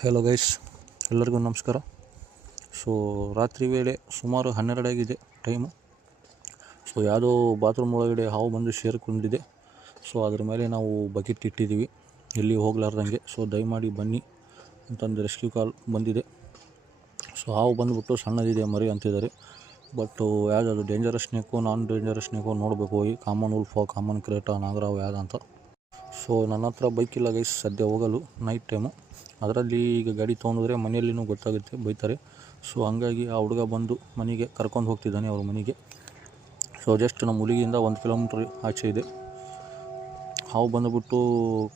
Hello guys, ಎಲ್ಲರಿಗೂ ನಮಸ್ಕಾರ. So ರಾತ್ರಿ ವೇಳೆ ಸುಮಾರು 12 ಆಗಿದೆ ಟೈಮು. ಸೊ ಯಾವುದೋ ಬಾತ್ರೂಮ್ ಒಳಗಡೆ ಹಾವು ಬಂದು ಸೇರಿಕೊಂಡಿದೆ. ಸೊ ಅದ್ರ ಮೇಲೆ ನಾವು ಬಕೆಟ್ ಇಟ್ಟಿದ್ದೀವಿ ಎಲ್ಲಿ ಹೋಗ್ಲಾರ್ದಂಗೆ. ಸೊ ದಯಮಾಡಿ ಬನ್ನಿ ಅಂತಂದು ರೆಸ್ಕ್ಯೂ ಕಾಲ್ ಬಂದಿದೆ. ಸೊ ಹಾವು ಬಂದುಬಿಟ್ಟು ಸಣ್ಣದಿದೆ ಮರಿ ಅಂತಿದ್ದಾರೆ. ಬಟ್ ಯಾವುದಾದ್ರು ಡೇಂಜರಸ್ ಸ್ನೇಕು ನಾನ್ ಡೇಂಜರಸ್ ಸ್ನೇಕು ನೋಡಬೇಕು ಹೋಗಿ. ಕಾಮನ್ ಉಲ್ಫೋ, ಕಾಮನ್ ಕ್ರೇಟ, ನಾಗರಾವ್ ಯಾವುದಂತ. ಸೊ ನನ್ನ ಹತ್ರ ಬೈಕ್ ಇಲ್ಲ ಗೈಸ್ ಸದ್ಯ ಹೋಗಲು, ನೈಟ್ ಟೈಮು. ಅದರಲ್ಲಿ ಈಗ ಗಾಡಿ ತೊಗೊಂಡ್ರೆ ಮನೆಯಲ್ಲಿನೂ ಗೊತ್ತಾಗುತ್ತೆ, ಬೈತಾರೆ. ಸೊ ಹಂಗಾಗಿ ಆ ಹುಡುಗ ಬಂದು ಮನೆಗೆ ಕರ್ಕೊಂಡು ಹೋಗ್ತಿದ್ದಾನೆ ಅವ್ರ ಮನೆಗೆ. ಸೊ ಜಸ್ಟ್ ನಮ್ಮ ಹುಲಿಗಿಂದ 1 ಕಿಲೋಮೀಟ್ರ್ ಆಚೆ ಇದೆ. ಹಾವು ಬಂದುಬಿಟ್ಟು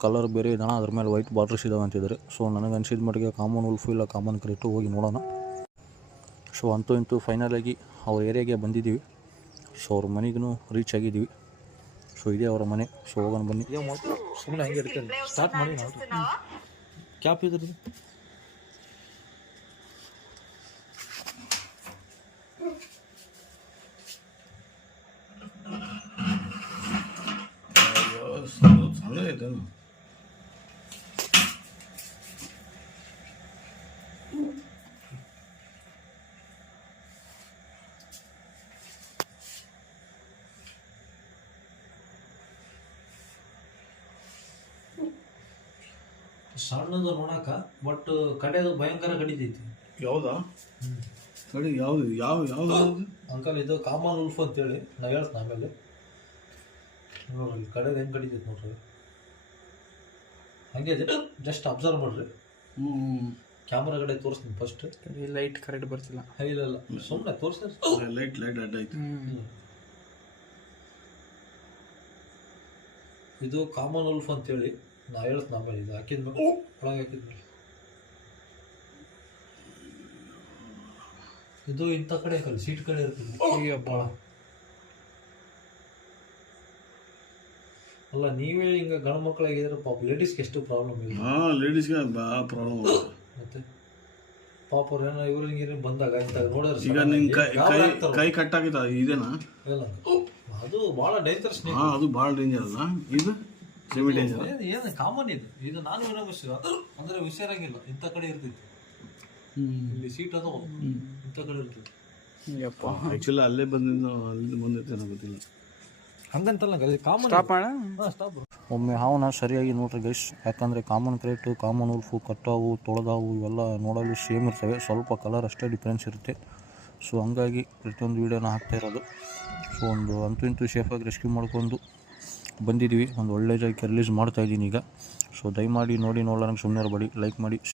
ಕಲರ್ ಬೇರೆ ಇದಣ, ಅದ್ರ ಮೇಲೆ ವೈಟ್ ಬಾರ್ಡರ್ಸ್ ಇದ್ದಾವೆ ಅಂತಿದ್ದಾರೆ. ಸೊ ನನಗೆ ಅನಿಸಿದ ಮಟ್ಟಿಗೆ ಕಾಮನ್ ಉಲ್ಫು ಇಲ್ಲ ಕಾಮನ್ ಕ್ರೇಟು, ಹೋಗಿ ನೋಡೋಣ. ಸೊ ಅಂತೂ ಇಂತೂ ಫೈನಲಾಗಿ ಅವ್ರ ಏರಿಯಾಗೆ ಬಂದಿದ್ದೀವಿ. ಸೊ ಅವ್ರ ಮನೆಗೂ ರೀಚ್ ಆಗಿದ್ದೀವಿ. ಸೊ ಇದೇ ಅವರ ಮನೆ. ಸೊ ಹೋಗೋಣ ಬನ್ನಿ. ಸುಮ್ಮನೆ ಹಂಗೆ ಇರ್ತೀನಿ, ಸ್ಟಾರ್ಟ್ ಮಾಡಿ ನಾವು ಕ್ಯಾಪ್ ಇದ್ರದ್ದು. ಸಣ್ಣದು ನೋಡಕ, ಬಟ್ ಕಡೆದು ಭಯಂಕರ ಕಡಿತೈತಿ. ಯಾವ್ದಾ ಕಡಿ? ಯಾವ್ದು ಯಾವ್ದು ಅಂಕಲ್ ಇದು ಕಾಮನ್ ಉಲ್ಫ್ ಅಂತೇಳಿ ನಾ ಹೇಳ್ತೀನಿ ಆಮೇಲೆ. ನೋಡ್ರಿ ಕಡೆದು ಹೆಂಗೆ ಕಡಿತೈತಿ ನೋಡ್ರಿ. ಹಂಗೆ ಜಸ್ಟ್ ಅಬ್ಸರ್ವ್ ಮಾಡ್ರಿ. ಕ್ಯಾಮ್ರಾ ಕಡೆ ತೋರಿಸ್ತೀನಿ ಫಸ್ಟ್. ಲೈಟ್ ಕರೆಕ್ಟ್ ಬರ್ತಿಲ್ಲ. ಇಲ್ಲ ಸುಮ್ಮನೆ ತೋರಿಸ್ರಿ. ಲೈಟ್ ಅಡ್ಡ ಐತಿ. ಇದು ಕಾಮನ್ ಉಲ್ಫ್ ಅಂತೇಳಿ ನಾ ಹೇಳ್ತೀನಿ ಆಮೇಲೆ. ಇದು ಹಾಕಿದ್ಮೇಲೆ ಒಳಗೆ ಹಾಕಿದ್ಮೇಲೆ ಇದು ಇಂಥ ಕಡೆ ಹಾಕಲ್ಲ, ಸೀಟ್ ಕಡೆ ಇರ್ತದೆ. ಭಾಳ ಅಲ್ಲ, ನೀವೇ ಹಿಂಗೆ ಗಂಡು ಮಕ್ಕಳಾಗಿದ್ರೆ ಪಾಪ ಲೇಡೀಸ್ಗೆ ಎಷ್ಟು ಪ್ರಾಬ್ಲಮ್ ಇಲ್ಲ. ಲೇಡೀಸ್ಗೆ ಪ್ರಾಬ್ಲಮ್. ಮತ್ತೆ ಪಾಪ ಅವ್ರು ಏನೋ ಇವ್ರಿಗೆ ಬಂದಾಗ ಇಂಥ ನೋಡಿದ್ರೆ ಈಗ ನಿನ್ ಕೈ ಕಟ್ಟಾಗಿತ್ತ ಇದೇನಾ? ಇಲ್ಲ, ಅದು ಭಾಳ ಡೇಂಜರಸ್. ಅದು ಭಾಳ ಡೇಂಜರ್ ಅಲ್ಲ, ಇದು ಸೆಮಿ ಡೇಂಜರ್. ಏನು ಕಾಮನ್ ಇದು ನಾನು ಏನೋ ವಿಷಯ ಅಂದ್ರೆ ಹುಷಾರಾಗಿಲ್ಲ. ಇಂಥ ಕಡೆ ಇರ್ತೈತಿ, ಇಲ್ಲಿ ಸೀಟ್ ಅದು ಇಂಥ ಕಡೆ ಇರ್ತೈತಿ. ಆಕ್ಚುಲಿ ಅಲ್ಲೇ ಅಲ್ಲಿಂದ ಬಂದಿರ್ತೇನೆ ಗೊತ್ತಿಲ್ಲ. ಹಂಗಂತಲ್ಲ ಕಾಮನ್. ಸ್ಟಾಪ್. ಒಮ್ಮೆ ಹಾವನ್ನ ಸರಿಯಾಗಿ ನೋಡ್ರಿ ಗೈಸ್. ಯಾಕಂದರೆ ಕಾಮನ್ ಕ್ರೇಟು, ಕಾಮನ್ ಉಲ್ಫು, ಕಟ್ಟಾವು, ತೊಳೆದಾವು ಇವೆಲ್ಲ ನೋಡಲು ಸೇಮ್ ಇರ್ತವೆ. ಸ್ವಲ್ಪ ಕಲರ್ ಅಷ್ಟೇ ಡಿಫ್ರೆನ್ಸ್ ಇರುತ್ತೆ. ಸೊ ಹಂಗಾಗಿ ಪ್ರತಿಯೊಂದು ವೀಡಿಯೋನ ಹಾಕ್ತಾ ಇರೋದು. ಸೊ ಒಂದು ಅಂತೂ ಇಂತೂ ಸೇಫಾಗಿ ರೆಸ್ಕ್ಯೂ ಮಾಡ್ಕೊಂಡು ಬಂದಿದ್ದೀವಿ. ಒಂದು ಒಳ್ಳೆ ಜಾಗಕ್ಕೆ ರಿಲೀಸ್ ಮಾಡ್ತಾಯಿದ್ದೀನಿ ಈಗ. ಸೊ ದಯಮಾಡಿ ನೋಡಿ ನೋಡೋಣ, ಸುಮ್ಮನೆ ಇರಬೇಡಿ, ಲೈಕ್ ಮಾಡಿ.